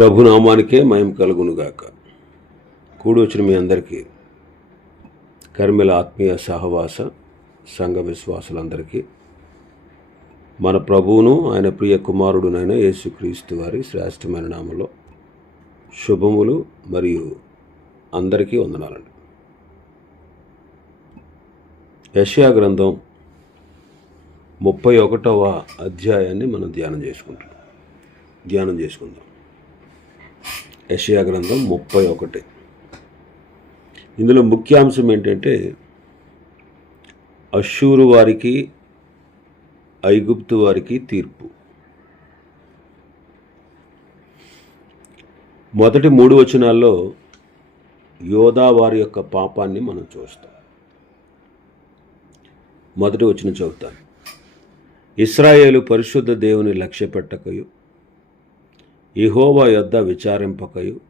ప్రభునామానికే మయం కలుగునుగాక. కూడి వచ్చిన మీ అందరికీ కర్మిల ఆత్మీయ సహవాస సంఘ విశ్వాసులందరికీ మన ప్రభువును ఆయన ప్రియ కుమారుడునైన యేసుక్రీస్తు వారి శ్రేష్టమైన నామలో శుభములు మరియు అందరికీ వందనాలండి. యష్యా గ్రంథం ముప్పై ఒకటవ అధ్యాయాన్ని మనం ధ్యానం చేసుకుంటాం ధ్యానం చేసుకుందాం. యషయా గ్రంథం ముప్పై ఒకటి. ఇందులో ముఖ్యాంశం ఏంటంటే అశ్షూరు వారికి ఐగుప్తు వారికి తీర్పు. మొదటి మూడు వచనాల్లో యోధా వారి యొక్క పాపాన్ని మనం చూస్తాం. మొదటి వచనం చదువుతాను. ఇస్రాయేలు పరిశుద్ధ దేవుని లక్ష్య పెట్టకయు ఇహోవా యొద్ద విచారింపకయు.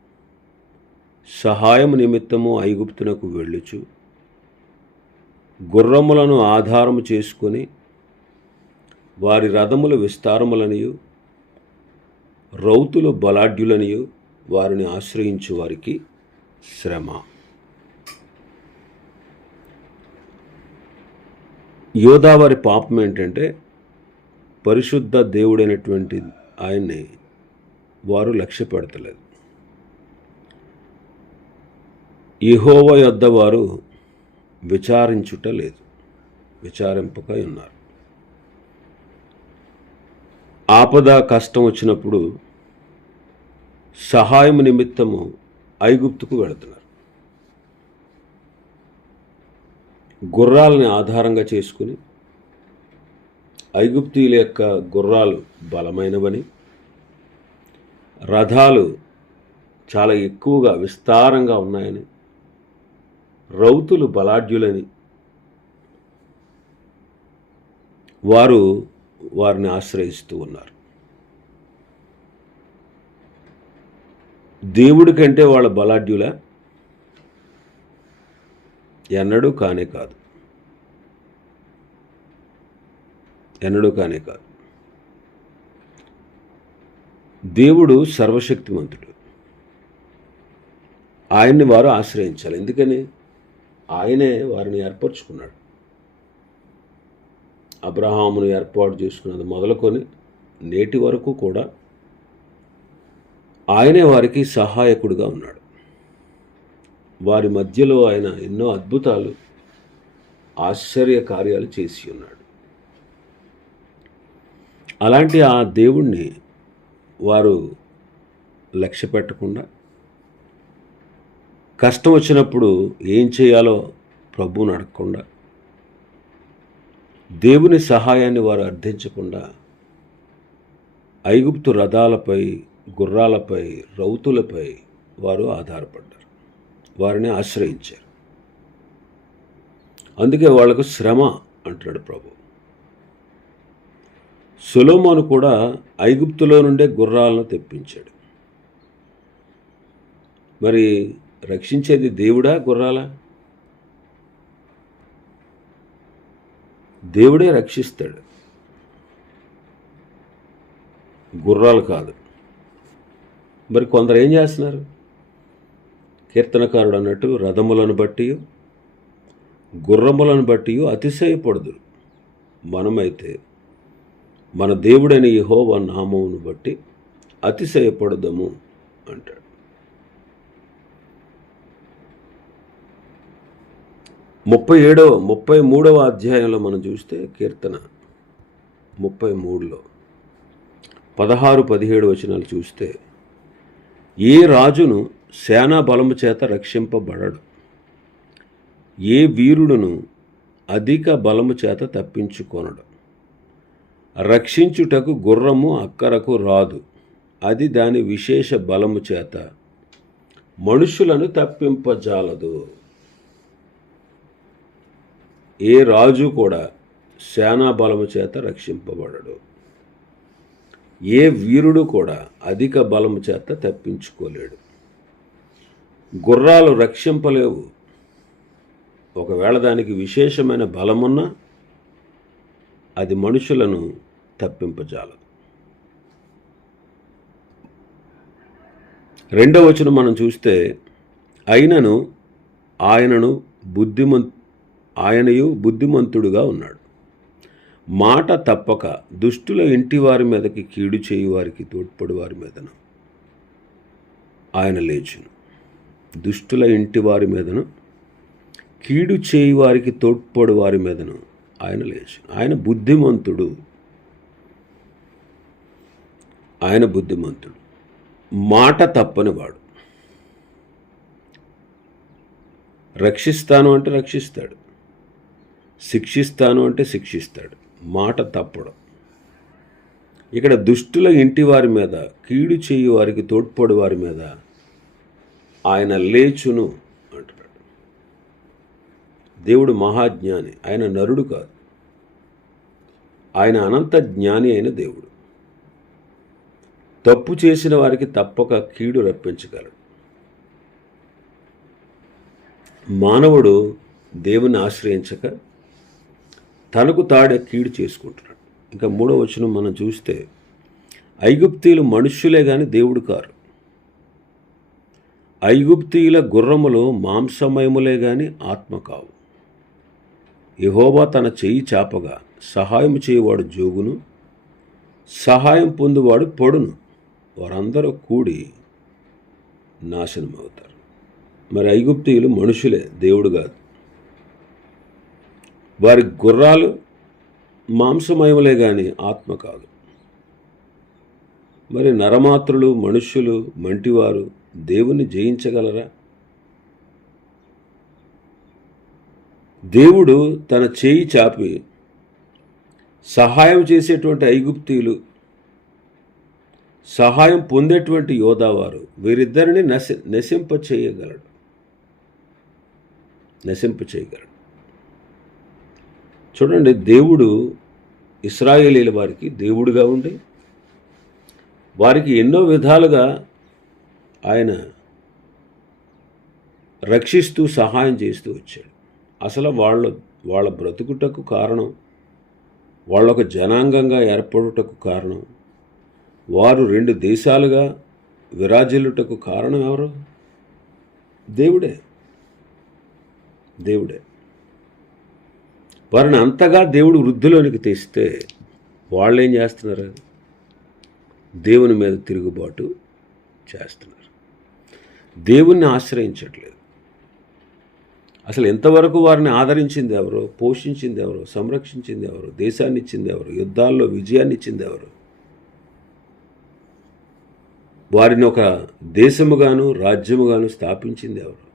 సహాయం నిమిత్తము ఐగుప్తునకు వెళ్ళుచు. గుర్రములను ఆధారము చేసుకొని వారి రథముల విస్తారములనియు. రౌతులు బలాఢ్యులనియు వారిని ఆశ్రయించు వారికి శ్రమ. యోధావారి పాపం ఏంటంటే పరిశుద్ధ దేవుడైనటువంటి ఆయన్ని వారు లక్ష్య పెడతలేదు. ఇహోవ యొద్ద వారు విచారించుట లేదు. విచారింపక ఉన్నారు ఆపద కష్టం వచ్చినప్పుడు సహాయం నిమిత్తము ఐగుప్తుకు వెళుతున్నారు. గుర్రాలని ఆధారంగా చేసుకుని ఐగుప్తీయుల యొక్క గుర్రాలు బలమైనవని రథాలు చాలా ఎక్కువగా విస్తారంగా ఉన్నాయని రౌతులు బలాఢ్యులని వారు వారిని ఆశ్రయిస్తూ ఉన్నారు. దేవుడి కంటే వాళ్ళ బలాఢ్యుల? ఎన్నడూ కానే కాదు. ఎన్నడూ కానే కాదు. దేవుడు సర్వశక్తివంతుడు ఆయన్ని వారు ఆశ్రయించాలి. ఎందుకని? ఆయనే వారిని ఏర్పరచుకున్నాడు. అబ్రహామును ఏర్పాటు చేసుకున్నది మొదలుకొని నేటి వరకు కూడా ఆయనే వారికి సహాయకుడుగా ఉన్నాడు. వారి మధ్యలో ఆయన ఎన్నో అద్భుతాలు ఆశ్చర్య కార్యాలు చేసి ఉన్నాడు. అలాంటి ఆ దేవుణ్ణి వారు లక్ష్య పెట్టకుండా కష్టం వచ్చినప్పుడు ఏం చేయాలో ప్రభువుని అడగకుండా దేవుని సహాయాన్ని వారు అర్థించకుండా ఐగుప్తు రథాలపై గుర్రాలపై రౌతులపై వారు ఆధారపడ్డారు. వారిని ఆశ్రయించారు. అందుకే వాళ్ళకు శ్రమ అంటాడు ప్రభు. సొలోమోను కూడా ఐగుప్తులో నుండే గుర్రాలను తెప్పించాడు. మరి రక్షించేది దేవుడా గుర్రాలా? దేవుడే రక్షిస్తాడు. గుర్రాలు కాదు. మరి కొందరు ఏం చేస్తున్నారు? కీర్తనకారుడు అన్నట్టు రథములను బట్టి గుర్రములను బట్టి అతిశయపడదు మనమైతే మన దేవుడైన యహోవ నామమును బట్టి అతిశయపడదము అంటాడు. ముప్పై ఏడవ ముప్పై మూడవ అధ్యాయంలో మనం చూస్తే కీర్తన ముప్పై మూడులో పదహారు పదిహేడు వచనాలు చూస్తే ఏ రాజును సేనా బలము చేత రక్షింపబడడు. ఏ వీరుడును అధిక బలము చేత తప్పించుకొనడు. రక్షించుటకు గుర్రము అక్కరకు రాదు. అది దాని విశేష బలము చేత. మనుషులను తప్పింపజాలదు. ఏ రాజు కూడా సేనా బలము చేత రక్షింపబడడు. ఏ వీరుడు కూడా అధిక బలము చేత తప్పించుకోలేడు. గుర్రాలు రక్షింపలేవు. ఒకవేళ దానికి విశేషమైన బలమున్నా అది మనుషులను తప్పింపజాలదు. రెండవ వచనం మనం చూస్తే అయినను ఆయనను బుద్ధిమం ఆయనయు బుద్ధిమంతుడుగా ఉన్నాడు. మాట తప్పక దుష్టుల ఇంటి వారి మీదకి కీడు చేయి వారికి తోడ్పడి వారి మీదను ఆయన లేచును. దుష్టుల ఇంటి వారి మీదను కీడు చేయి వారికి తోడ్పడి వారి మీదను ఆయన లేచును. ఆయన బుద్ధిమంతుడు. ఆయన బుద్ధిమంతుడు. మాట తప్పనివాడు రక్షిస్తాను అంటే రక్షిస్తాడు. శిక్షిస్తాను అంటే శిక్షిస్తాడు. మాట తప్పడం. ఇక్కడ దుష్టుల ఇంటి వారి మీద కీడు చేయి వారికి తోడ్పడి వారి మీద ఆయన లేచును అంటున్నాడు. దేవుడు మహాజ్ఞాని. ఆయన నరుడు కాదు. ఆయన అనంత జ్ఞాని అయిన దేవుడు. తప్పు చేసిన వారికి తప్పక కీడు రప్పించగలడు. మానవుడు దేవుని ఆశ్రయించక తనకు తాడే కీడు చేసుకుంటున్నాడు. ఇంకా మూడో వచనం మనం చూస్తే ఐగుప్తీయులు మనుష్యులే కానీ దేవుడు కారు. ఐగుప్తీయుల గుర్రములు మాంసమయములే గాని ఆత్మ కావు. యహోబా తన చెయ్యి చాపగా సహాయం చేయవాడు జోగును సహాయం పొందువాడు పొడును. వారందరూ కూడి నాశనం అవుతారు మరి ఐగుప్తీయులు మనుషులే దేవుడు కాదు. వారి గుర్రాలు మాంసమయములే కానీ ఆత్మ కాదు. మరి నరమాత్రులు మనుష్యులు మంటివారు దేవుణ్ణి జయించగలరా? దేవుడు తన చేయి చాపి సహాయం చేసేటువంటి ఐగుప్తీయులు సహాయం పొందేటువంటి యోధావారు వీరిద్దరిని నశ నశింప చేయగలడు. నశింప చేయగలడు. చూడండి దేవుడు ఇస్రాయేలీల వారికి దేవుడుగా ఉండి వారికి ఎన్నో విధాలుగా ఆయన రక్షిస్తూ సహాయం చేస్తూ వచ్చాడు. అసలు వాళ్ళ వాళ్ళ బ్రతుకుటకు కారణం వాళ్ళొక జనాంగంగా ఏర్పడుటకు కారణం వారు రెండు దేశాలుగా విరాజిల్లుటకు కారణం ఎవరు? దేవుడే. దేవుడే. వారిని అంతగా దేవుడు వృద్ధిలోనికి తెస్తే వాళ్ళు ఏం చేస్తున్నారు? దేవుని మీద తిరుగుబాటు చేస్తున్నారు. దేవుణ్ణి ఆశ్రయించట్లేదు. అసలు ఎంతవరకు వారిని ఆదరించింది ఎవరు? పోషించింది ఎవరు? సంరక్షించింది ఎవరు? దేశాన్ని ఇచ్చింది ఎవరు? యుద్ధాల్లో విజయాన్ని ఇచ్చింది ఎవరు? వారిని ఒక దేశముగాను రాజ్యముగాను స్థాపించింది ఎవరు?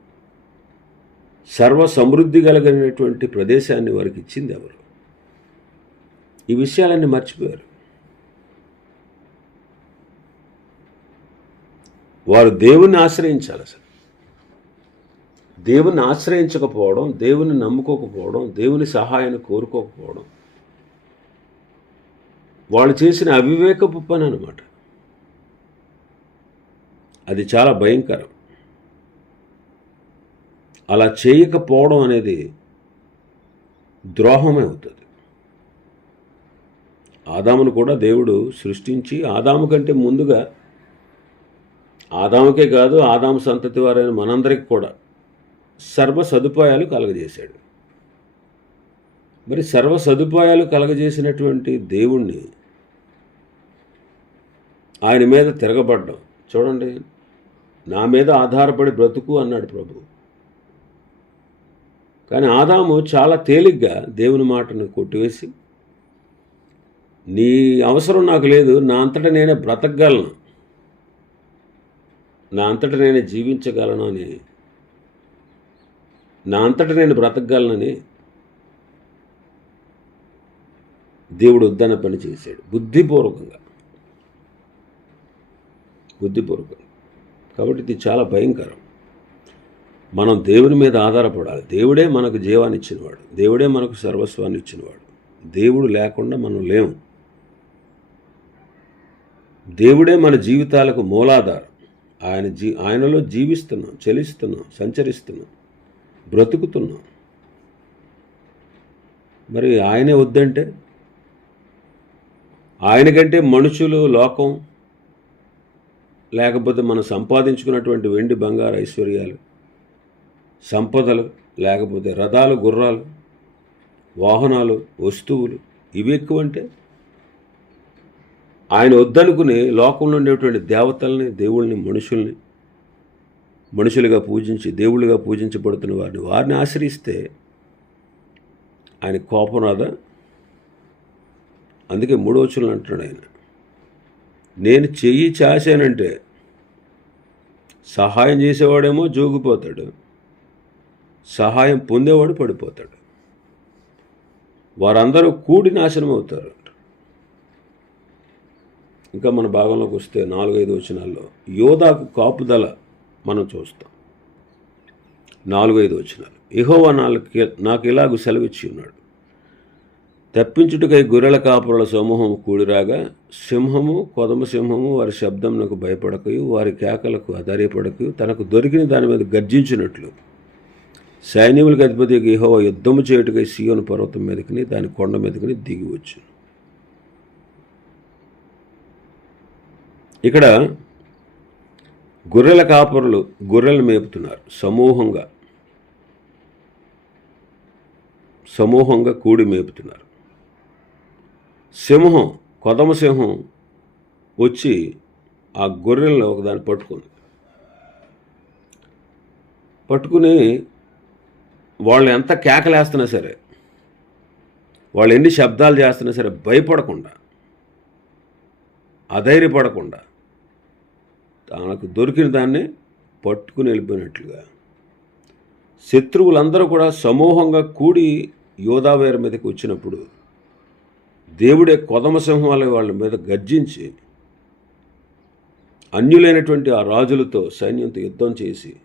సర్వ సమృద్ధి కలిగినటువంటి ప్రదేశాన్ని వారికి ఇచ్చింది ఎవరు? ఈ విషయాలన్నీ మర్చిపోయారు. వారు దేవుణ్ణి ఆశ్రయించాలి అసలు. దేవుని ఆశ్రయించకపోవడం దేవుని నమ్ముకోకపోవడం దేవుని సహాయాన్ని కోరుకోకపోవడం. వాళ్ళు చేసిన అవివేకపు పని అనమాట అది చాలా భయంకరం. అలా చేయకపోవడం అనేది ద్రోహమే అవుతుంది. ఆదామును కూడా దేవుడు సృష్టించి ఆదాము కంటే ముందుగా ఆదాముకే కాదు ఆదాము సంతతి వారైన మనందరికి కూడా సర్వ సదుపాయాలు కలగజేశాడు. మరి సర్వ సదుపాయాలు కలగజేసినటువంటి దేవుణ్ణి ఆయన మీద తిరగబడ్డం. చూడండి నా మీద ఆధారపడి బ్రతుకు అన్నాడు ప్రభు. కానీ ఆదాము చాలా తేలిగ్గా దేవుని మాటను కొట్టివేసి నీ అవసరం నాకు లేదు నా అంతటా నేనే బ్రతకగలను నా అంతటా నేనే జీవించగలను అని నా అంతటా నేను బ్రతకగలనని దేవుడు వద్దన్న పని చేశాడు. బుద్ధిపూర్వకంగా. బుద్ధిపూర్వకంగా. కాబట్టి ఇది చాలా భయంకరం. మనం దేవుని మీద ఆధారపడాలి. దేవుడే మనకు జీవాన్ని ఇచ్చినవాడు. దేవుడే మనకు సర్వస్వాన్ని ఇచ్చినవాడు. దేవుడు లేకుండా మనం లేము. దేవుడే మన జీవితాలకు మూలాధారం. ఆయన జీ ఆయనలో జీవిస్తున్నాం చలిస్తున్నాం సంచరిస్తున్నాం బ్రతుకుతున్నాం. మరి ఆయనే వద్దంటే? ఆయన కంటే మనుషులు లోకం లేకపోతే మనం సంపాదించుకున్నటువంటి వెండి బంగారు ఐశ్వర్యాలు సంపదలు లేకపోతే రథాలు గుర్రాలు వాహనాలు వస్తువులు ఇవి ఎక్కువ అంటే ఆయన వద్దనుకుని లోకంలో ఉండేటువంటి దేవతల్ని దేవుళ్ళని మనుషుల్ని మనుషులుగా పూజించి దేవుళ్ళుగా పూజించబడుతున్న వారిని వారిని ఆశ్రయిస్తే ఆయన కోపం రాదా? అందుకే మూడవచులు అంటున్నాడు ఆయన. నేను చెయ్యి చాశానంటే సహాయం చేసేవాడేమో జోగిపోతాడు. సహాయం పొందేవాడు పడిపోతాడు. వారందరూ కూడి నాశనం అవుతారు ఇంకా మన భాగంలోకి వస్తే నాలుగైదు వచనాల్లో యోధాకు కాపుదల మనం చూస్తాం. నాలుగైదు వచనాలు. ఇహోవా నాలుగు నాకు ఇలాగ సెలవిచ్చి ఉన్నాడు. తప్పించుటకై గొర్రెల కాపురుల సమూహం కూడిరాగా సింహము కొదమ సింహము వారి శబ్దంకు భయపడకయు వారి కేకలకు అధైర్యపడకయు తనకు దొరికిన దాని మీద గర్జించినట్లు. సైన్యములకు అధిపతి గిహో యుద్ధము చేయుటకై సియోను పర్వతం మీదకిని దాని కొండ మీదకిని దిగి వచ్చు ఇక్కడ గొర్రెల కాపరులు గొర్రెలు మేపుతున్నారు. సమూహంగా. సమూహంగా కూడి మేపుతున్నారు. సింహం కొదమ సింహం వచ్చి ఆ గొర్రెలను ఒకదాన్ని పట్టుకుంది. పట్టుకుని వాళ్ళు ఎంత కేకలేస్తున్నా సరే వాళ్ళు ఎన్ని శబ్దాలు చేస్తున్నా సరే భయపడకుండా అధైర్యపడకుండా తనకు దొరికిన దాన్ని పట్టుకుని వెళ్ళిపోయినట్లుగా శత్రువులందరూ కూడా సమూహంగా కూడి యోధావేర మీదకి వచ్చినప్పుడు దేవుడే కొదమసింహాల వాళ్ళ మీద గర్జించి అన్యులైనటువంటి ఆ రాజులతో సైన్యంతో యుద్ధం చేసి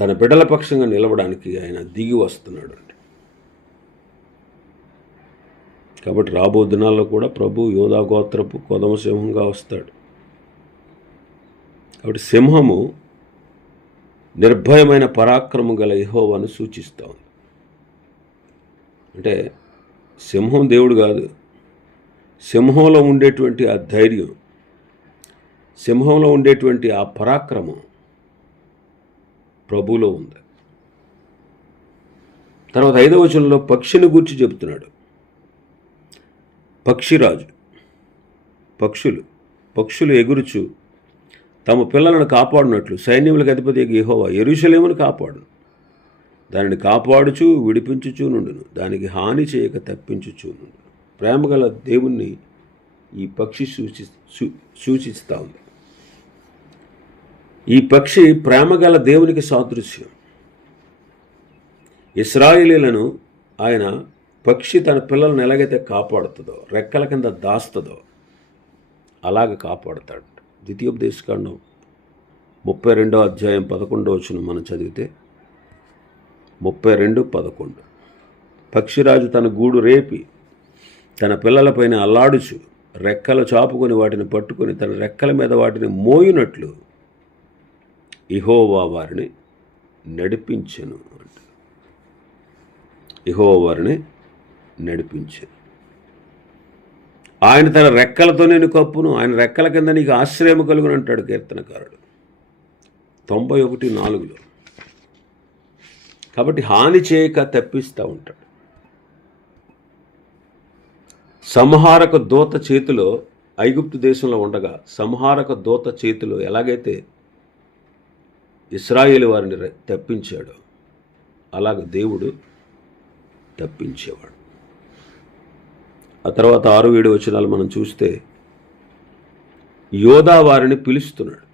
తన బిడ్డల పక్షంగా నిలవడానికి ఆయన దిగి వస్తున్నాడు అండి. కాబట్టి రాబో దినాల్లో కూడా ప్రభు యోధా గోత్రపు కొదమ సింహంగా వస్తాడు. కాబట్టి సింహము నిర్భయమైన పరాక్రమం గల యహోవాను సూచిస్తూ ఉంది అంటే సింహం దేవుడు కాదు. సింహంలో ఉండేటువంటి ఆ ధైర్యం సింహంలో ఉండేటువంటి ఆ పరాక్రమం ప్రభులో ఉంది. తర్వాత ఐదవ వచనంలో పక్షిని గురించి చెబుతున్నాడు. పక్షిరాజు పక్షులు పక్షులు ఎగురుచు తమ పిల్లలను కాపాడినట్లు సైన్యములకు అధిపతి యెహోవా ఎరుషలేమును కాపాడును. దానిని కాపాడుచు విడిపించుచూ నుండును. దానికి హాని చేయక తప్పించుచూ నుండును. ప్రేమగల దేవుణ్ణి ఈ పక్షి సూచి సూ- సూచిస్తూ ఉంది. ఈ పక్షి ప్రేమగల దేవునికి సాదృశ్యం. ఇస్రాయిలీలను ఆయన పక్షి తన పిల్లలను ఎలాగైతే కాపాడుతుందో రెక్కల కింద దాస్తుందో అలాగ కాపాడుతాడు. ద్వితీయోపదేశకాండం ముప్పై రెండో అధ్యాయం పదకొండో వచ్చిన మనం చదివితే ముప్పై రెండు పదకొండు. పక్షిరాజు తన గూడు రేపి తన పిల్లలపైన అల్లాడుచు రెక్కలు చాపుకొని వాటిని పట్టుకొని తన రెక్కల మీద వాటిని మోయినట్లు ఇహోవా వారిని నడిపించను అంట. ఇహోవా వారిని నడిపించను. ఆయన తన రెక్కలతో నేను కప్పును ఆయన రెక్కల కింద నీకు ఆశ్రయం కలుగునంటాడు కీర్తనకారుడు. తొంభై ఒకటి నాలుగులో. కాబట్టి హాని చేయక తప్పిస్తూ ఉంటాడు. సంహారక దూత చేతిలో ఐగుప్తు దేశంలో ఉండగా సంహారక దూత చేతిలో ఎలాగైతే ఇస్రాయేల్ వారిని రె- తప్పించాడో అలాగ దేవుడు తప్పించేవాడు. ఆ తర్వాత ఆరు ఏడు వచనాలు మనం చూస్తే యోధా వారిని పిలుస్తున్నాడు.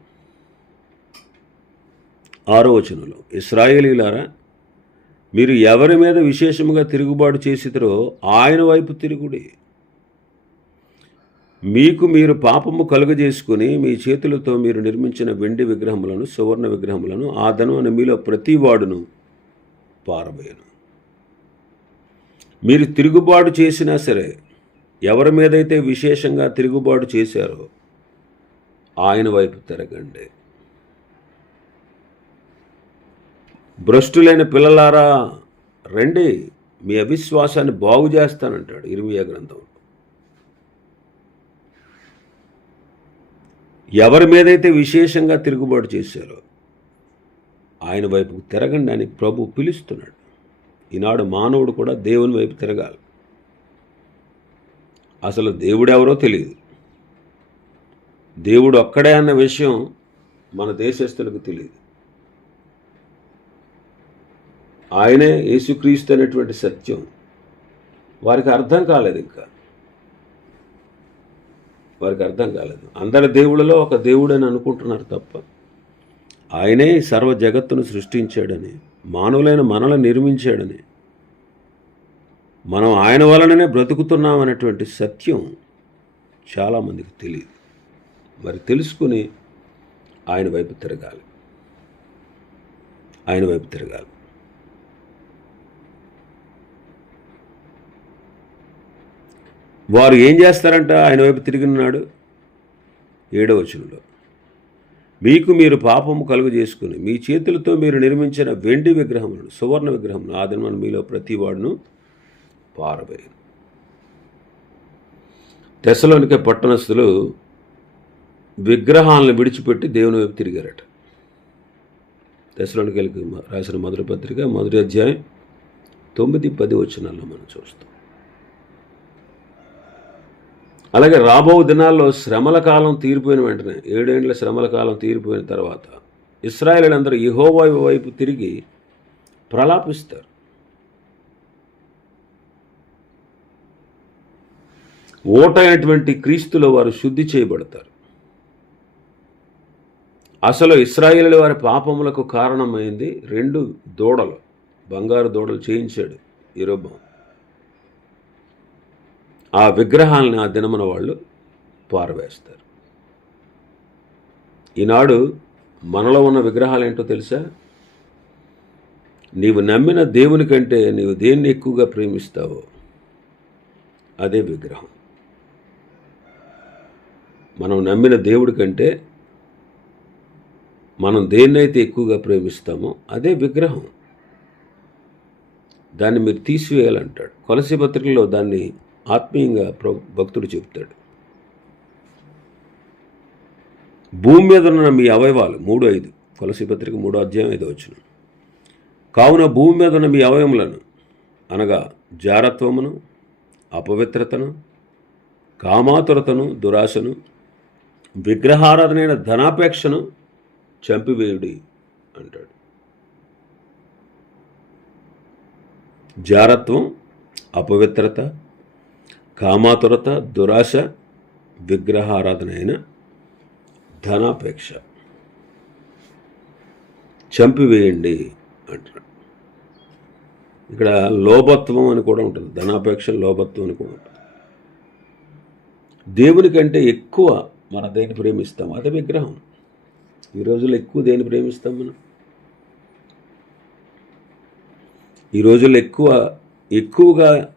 ఆరో వచనంలో ఇస్రాయేలీలారా మీరు ఎవరి మీద విశేషముగా తిరుగుబాటు చేసిదరో ఆయన వైపు తిరుగుడి. మీకు మీరు పాపము కలుగజేసుకుని మీ చేతులతో మీరు నిర్మించిన వెండి విగ్రహములను సువర్ణ విగ్రహములను ఆ ధనమును మీలో ప్రతి వాడును పారబోయను. మీరు తిరుగుబాటు చేసినా సరే ఎవరి మీదైతే విశేషంగా తిరుగుబాటు చేశారో ఆయన వైపు తిరగండి. భ్రష్టులైన పిల్లలారా రండి మీ అవిశ్వాసాన్ని బాగు చేస్తానంటాడు ఇర్మియా గ్రంథం. ఎవరి మీదైతే విశేషంగా తిరుగుబాటు చేశారో ఆయన వైపుకు తిరగండి అని ప్రభు పిలుస్తున్నాడు. ఈనాడు మానవుడు కూడా దేవుని వైపు తిరగాలి. అసలు దేవుడెవరో తెలియదు. దేవుడు ఒక్కడే అన్న విషయం మన దేశస్తులకు తెలియదు. ఆయనే యేసుక్రీస్తు అనేటువంటి సత్యం. వారికి అర్థం కాలేదు ఇంకా. వారికి అర్థం కాలేదు. అందరి దేవుళ్ళలో ఒక దేవుడని అనుకుంటున్నారు తప్ప ఆయనే సర్వ జగత్తును సృష్టించాడని మానవులైన మనల్ని నిర్మించాడని మనం ఆయన వలననే బ్రతుకుతున్నాం అనేటువంటి సత్యం చాలామందికి తెలియదు. మరి తెలుసుకుని ఆయన వైపు తిరగాలి. ఆయన వైపు తిరగాలి. వారు ఏం చేస్తారంట? ఆయన వైపు తిరిగినాడు ఏడవ వచనంలో మీకు మీరు పాపము కలుగు చేసుకుని మీ చేతులతో మీరు నిర్మించిన వెండి విగ్రహములను సువర్ణ విగ్రహమును ఆ మీలో ప్రతి వాడును పారబోయాను. దశలోనికే పట్టణస్థులు విగ్రహాలను విడిచిపెట్టి దేవుని వైపు తిరిగారట. దశలోనికి రాసిన మొదటి పత్రిక మొదటి అధ్యాయం తొమ్మిది పది వచనాల్లో మనం చూస్తాం. అలాగే రాబో దినాల్లో శ్రమల కాలం తీరిపోయిన వెంటనే ఏడేండ్ల శ్రమల కాలం తీరిపోయిన తర్వాత ఇస్రాయేలీలందరూ యెహోవా వైపు తిరిగి ప్రలాపిస్తారు. ఓటైనటువంటి క్రీస్తులో వారు శుద్ధి చేయబడతారు. అసలు ఇస్రాయేల్ వారి పాపములకు కారణమైంది రెండు దూడలు. బంగారు దూడలు చేయించాడు ఈరోబం ఆ విగ్రహాలని ఆ దినమున వాళ్ళు పారవేస్తారు. ఈనాడు మనలో ఉన్న విగ్రహాలు ఏంటో తెలుసా? నీవు నమ్మిన దేవుని కంటే నీవు దేన్ని ఎక్కువగా ప్రేమిస్తావో అదే విగ్రహం. మనం నమ్మిన దేవుడి కంటే మనం దేన్నైతే ఎక్కువగా ప్రేమిస్తామో అదే విగ్రహం. దాన్ని మీరు తీసివేయాలంటాడు. కొలసి పత్రికలో దాన్ని ఆత్మీయంగా ప్ర భక్తుడు చెబుతాడు. భూమి మీద ఉన్న మీ అవయవాలు మూడు ఐదు కొలసి పత్రిక మూడో అధ్యాయం ఐదో వచ్చిన కావున భూమి మీద ఉన్న మీ అవయములను అనగా జారత్వమును అపవిత్రతను కామాతురతను దురాశను విగ్రహారాధనైన ధనాపేక్షను చంపివేయుడి అంటాడు. జారత్వం అపవిత్రత కామాతురత దురాశ విగ్రహారాధన అయిన ధనాపేక్ష. చంపివేయండి అంటాడు ఇక్కడ లోభత్వం అని కూడా ఉంటుంది. ధనాపేక్ష లోభత్వం అని కూడా ఉంటుంది. దేవుని కంటే ఎక్కువ మన దేని ప్రేమిస్తాం? అదే విగ్రహం. ఈ రోజుల్లో ఎక్కువ దేని ప్రేమిస్తాం మనం? ఈ రోజుల్లో ఎక్కువ ఎక్కువగా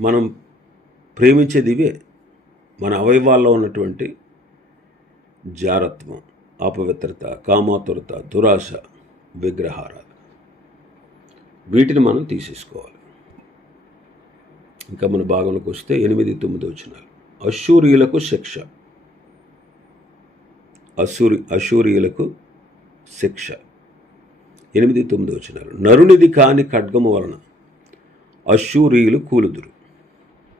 మనం ప్రేమించేది ఇవే. మన అవయవాల్లో ఉన్నటువంటి జారత్వం అపవిత్రత కామాతురత దురాశ విగ్రహారాధన. వీటిని మనం తీసేసుకోవాలి. ఇంకా మన భాగంలోకి వస్తే ఎనిమిది తొమ్మిది వచ్చినాలు అశూరియులకు శిక్ష. అసూరి అశూరియులకు శిక్ష. ఎనిమిది తొమ్మిది వచ్చినారు నరునిది కాని ఖడ్గము వలన అశూరియులు కూలుదురు.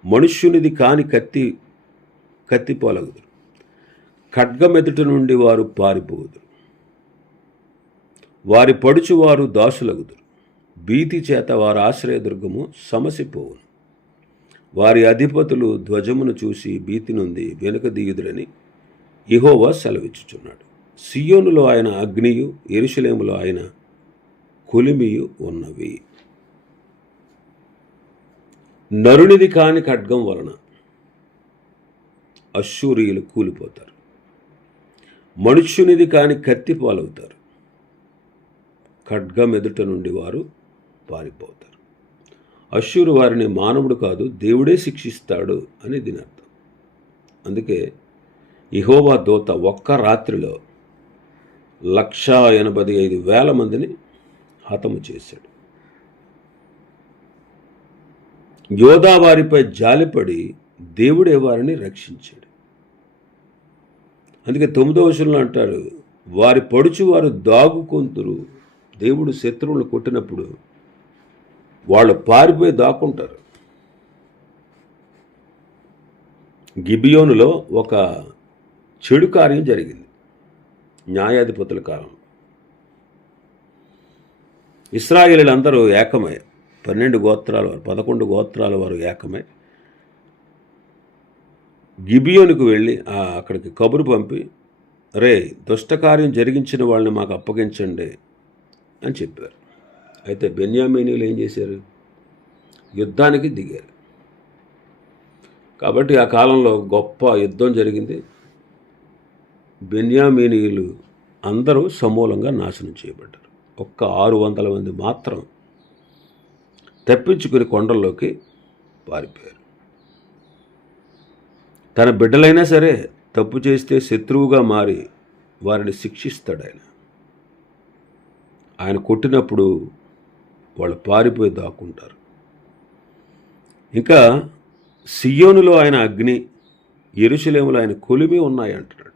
మనుష్యునిది కాని కత్తి కత్తిపోలగుదురు ఖడ్గమెదుట నుండి వారు పారిపోదురు వారి పడుచువారు దాసులగుదురు. భీతి చేత వారి ఆశ్రయదుర్గము సమసిపోవును. వారి అధిపతులు ధ్వజమును చూసి భీతి నుండి వెనుక దిగుదురని ఇహోవా సెలవిచ్చుచున్నాడు. సియోనులో ఆయన అగ్నియు ఎరుషలేములో ఆయన కొలిమియు ఉన్నవి. నరునిది కాని ఖడ్గం వలన అశూరియులు కూలిపోతారు. మనుష్యునిది కాని కత్తి పాలవుతారు. ఖడ్గం ఎదుట నుండి వారు పారిపోతారు. అశ్షూరు వారిని మానవుడు కాదు దేవుడే శిక్షిస్తాడు అని దీని అర్థం. అందుకే ఇహోవా దోత ఒక్క రాత్రిలో లక్షా ఎనభై ఐదు వేల మందిని హతము చేశాడు. యోధా వారిపై జాలిపడి దేవుడే వారిని రక్షించాడు. అందుకే తొమ్మిదో వచనంలో అంటారు వారి పడుచు వారు దాగుకొంతురు దేవుడు శత్రువులు కొట్టినప్పుడు వాళ్ళు పారిపోయి దాక్కుంటారు. గిబియోనులో ఒక చెడు కార్యం జరిగింది. న్యాయాధిపతుల కాలం. ఇస్రాయేలీలందరూ ఏకమయ్యారు. పన్నెండు గోత్రాల వారు పదకొండు గోత్రాల వారు ఏకమై గిబియోనికి వెళ్ళి అక్కడికి కబురు పంపి రే దుష్టకార్యం జరిగించిన వాళ్ళని మాకు అప్పగించండి అని చెప్పారు. అయితే బెన్యామీనీలు ఏం చేశారు? యుద్ధానికి దిగారు. కాబట్టి ఆ కాలంలో గొప్ప యుద్ధం జరిగింది. బెన్యామీనీయులు అందరూ సమూలంగా నాశనం చేయబడ్డారు. ఒక్క ఆరు వందల మంది మాత్రం తప్పించుకుని కొండల్లోకి పారిపోయారు. తన బిడ్డలైనా సరే తప్పు చేస్తే శత్రువుగా మారి వారిని శిక్షిస్తాడు ఆయన. ఆయన కొట్టినప్పుడు వాళ్ళు పారిపోయి దాక్కుంటారు. ఇంకా సియోనులో ఆయన అగ్ని ఎరుశలేములో ఆయన కొలిమి ఉన్నాయి అంటున్నాడు.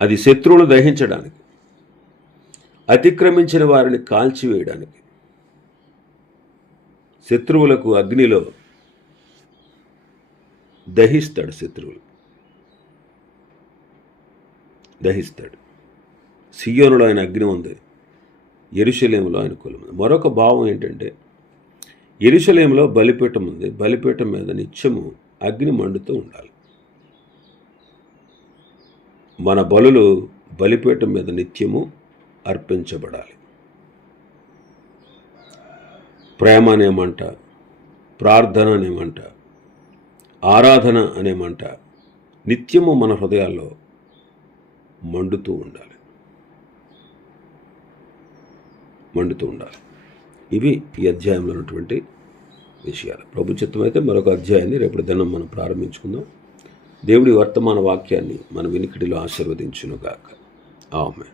అది శత్రువులు దహించడానికి అతిక్రమించిన వారిని కాల్చివేయడానికి. శత్రువులకు అగ్నిలో దహిస్తాడు శత్రువులు. దహిస్తాడు. సియోనులో ఆయన అగ్ని ఉంది. ఎరుశలేములో ఆయన కొలు ఉంది. మరొక భావం ఏంటంటే ఎరుశలేములో బలిపీఠం ఉంది. బలిపీఠం మీద నిత్యము అగ్ని మండుతూ ఉండాలి. మన బలులు బలిపీఠం మీద నిత్యము అర్పించబడాలి. ప్రేమ అనేమంట ప్రార్థన అనేమంట ఆరాధన అనేమంట నిత్యము మన హృదయాల్లో మండుతూ ఉండాలి. మండుతూ ఉండాలి. ఇవి ఈ అధ్యాయంలో ఉన్నటువంటి విషయాలు. ప్రభుత్వం అయితే మరొక అధ్యాయాన్ని రేపటి దినం మనం ప్రారంభించుకుందాం. దేవుడి వర్తమాన వాక్యాన్ని మన వినికిడిలో ఆశీర్వదించునుగాక. ఆమె